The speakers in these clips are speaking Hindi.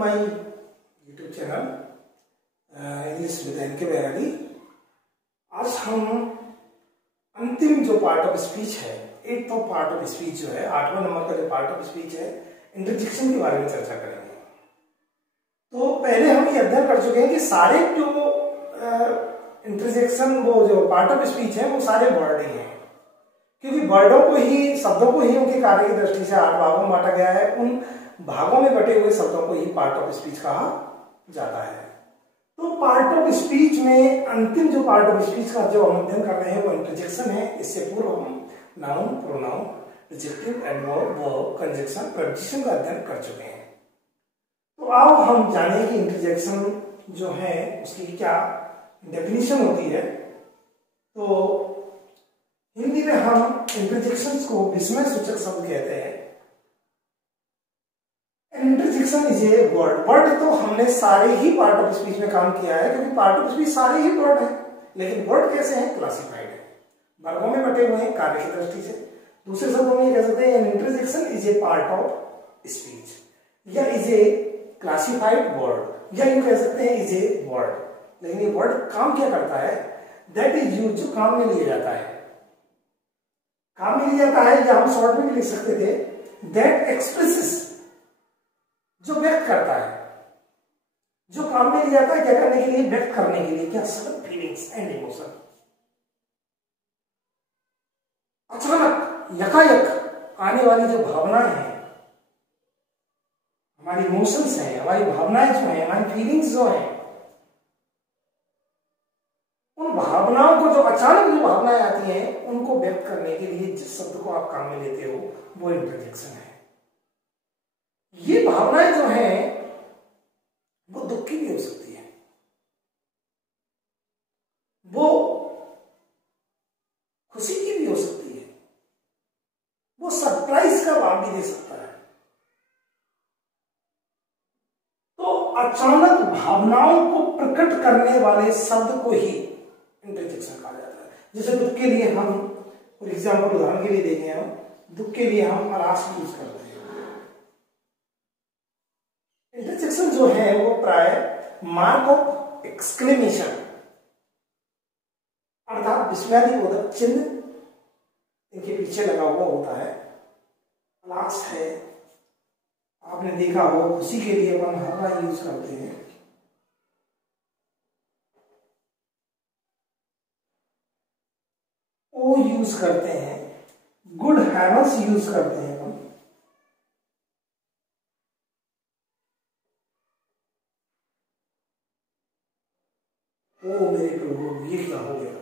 My YouTube channel English with NK Bairagi. आज हम अंतिम जो पार्ट ऑफ स्पीच है, 8th पार्ट ऑफ स्पीच जो है, 8वां नंबर का जो पार्ट ऑफ स्पीच है, इंटरजेक्शन के बारे में चर्चा करेंगे। तो पहले हम ये अध्ययन कर चुके हैं कि सारे जो इंटरजेक्शन वो जो पार्ट ऑफ स्पीच है वो सारे वर्ड ही हैं, क्योंकि वर्डों को ही, शब्दों को ही उनके कार्य की दृष्टि से 8 भागों में बांटा गया है। उन भागों में बटे हुए शब्दों को ही पार्ट ऑफ स्पीच कहा जाता है। तो पार्ट ऑफ स्पीच में अंतिम जो पार्ट ऑफ स्पीच का जो हम अध्ययन कर रहे हैं वो इंटरजेक्शन है। इससे पूर्व हम noun, pronoun, adjective, adverb, verb, conjunction, preposition का अध्ययन कर चुके हैं। तो अब हम जानें कि इंटरजेक्शन जो है उसकी क्या डेफिनेशन होती है। तो हिंदी में हम इंटरजेक्शंस को विस्मय सूचक शब्द कहते हैं। Interjection is a word. Word तो हमने सारे ही पार्ट ऑफ स्पीच में काम किया है, क्योंकि पार्ट ऑफ स्पीच सारे ही वर्ड हैं। लेकिन वर्ड कैसे हैं? क्लासिफाइड है, वर्गों में बटे हुए हैं कार्य की दृष्टि से। दूसरे शब्दों में कह सकते हैं interjection is a part of speech, या इज ए क्लासिफाइड वर्ड, या यूं कह सकते हैं इज ए वर्ड। लेकिन ये वर्ड काम क्या करता है? दैट इज यूज, जो काम में लिया जाता है, काम में लिया जाता है, या हम शॉर्ट में भी लिख सकते थे दैट एक्सप्रेसेस, जो व्यक्त करता है, जो काम में लिया जाता है क्या करने के लिए? व्यक्त करने के लिए। क्या? Sudden feelings and emotion. अचानक यकायक आने वाली जो भावनाएं हैं, हमारी इमोशंस हैं, हमारी भावनाएं जो हैं, हमारी फीलिंग्स जो हैं, उन भावनाओं को, जो अचानक जो भावनाएं आती हैं, उनको व्यक्त करने के लिए जिस शब्द को आप काम में लेते हो वो इंटरजेक्शन है। ये भावनाएं जो हैं वो दुख की भी हो सकती है, वो खुशी की भी हो सकती है, वो सरप्राइज का भाव भी दे सकता है। तो अचानक भावनाओं को प्रकट करने वाले शब्द को ही इंटरजेक्शन कहा जाता है। जैसे दुख के लिए हम, फॉर एग्जाम्पल, उदाहरण के लिए देखें, हम दुख के लिए हम अलास यूज करते हैं। इंटरजेक्शन जो है वो प्राय मार्क ऑफ एक्सक्लेमेशन, अर्थात विस्मयादिबोधक चिन्ह इनके पीछे लगा हुआ होता है। अलास है, आपने देखा होगा, खुशी के लिए अपन हर्रा यूज करते हैं। ओ यूज करते हैं, गुड हैवेंस यूज करते हैं अपन। ओ मेरे प्रभु, ये क्या हो गया?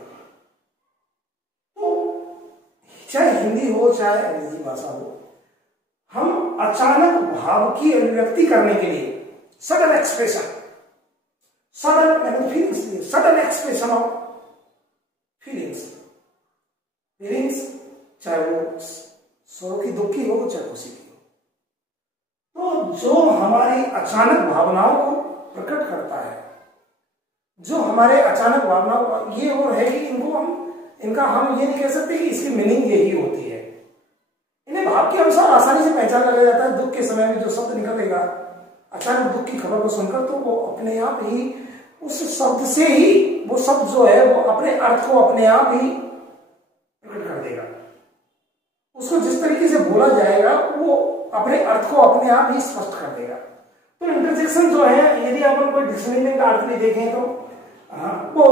तो चाहे हिंदी हो चाहे अंग्रेजी भाषा हो, हम अचानक भाव की अभिव्यक्ति करने के लिए सडन एक्सप्रेशन, सडन मैंने feelings, sudden expression of feelings, feelings चाहे वो सुख की, दुख की हो, चाहे खुशी की हो। तो जो हमारी अचानक भावनाओं को प्रकट करता है, जो हमारे अचानक भावनाओं, ये और है कि इनका हम ये नहीं कह सकते कि इसकी मीनिंग यही होती है। इन्हें भाव के अनुसार आसानी से पहचान लगाया जाता है। दुख के समय में जो शब्द निकलेगा अचानक दुख की खबर को सुनकर, तो वो अपने आप ही उस शब्द से ही, वो शब्द जो है वो अपने अर्थ को अपने आप ही प्रकट कर देगा। उसको जिस तरीके से बोला जाएगा वो अपने अर्थ को अपने आप ही स्पष्ट कर देगा। तो इंटरजेक्शन जो है, यदि अपन कोई डिक्शनरी में अर्थ नहीं देखें तो वो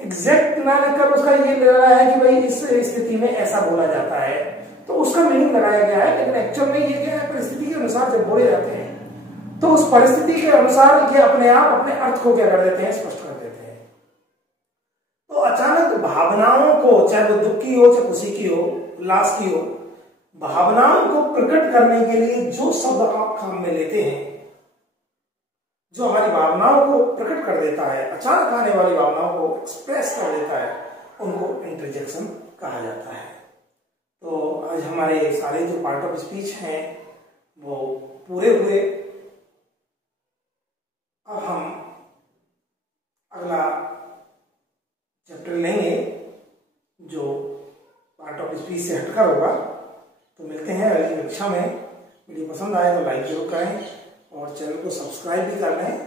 एग्जैक्ट ना लिखकर उसका ये लग रहा है कि भाई इस स्थिति में ऐसा बोला जाता है, तो उसका मीनिंग लगाया गया है। लेकिन एक्चुअल में ये क्या है, परिस्थिति के अनुसार जब बोले जाते हैं तो उस परिस्थिति के अनुसार ये अपने आप अपने अर्थ को क्या कर देते हैं? स्पष्ट कर देते हैं। तो अचानक भावनाओं को, चाहे वो दुख की हो, चाहे खुशी की हो, उल्लास की हो, भावनाओं को प्रकट करने के लिए जो शब्द आप काम में लेते हैं, जो हमारी भावनाओं को प्रकट कर देता है, अचानक आने वाली भावनाओं को एक्सप्रेस कर देता है, उनको इंटरजेक्शन कहा जाता है। तो आज हमारे सारे जो पार्ट ऑफ स्पीच हैं वो पूरे हुए। अब हम अगला चैप्टर लेंगे जो पार्ट ऑफ स्पीच से हटकर होगा। तो मिलते हैं अगली कक्षा में। वीडियो पसंद आए तो लाइक जरूर करें और चैनल को सब्सक्राइब भी करना है।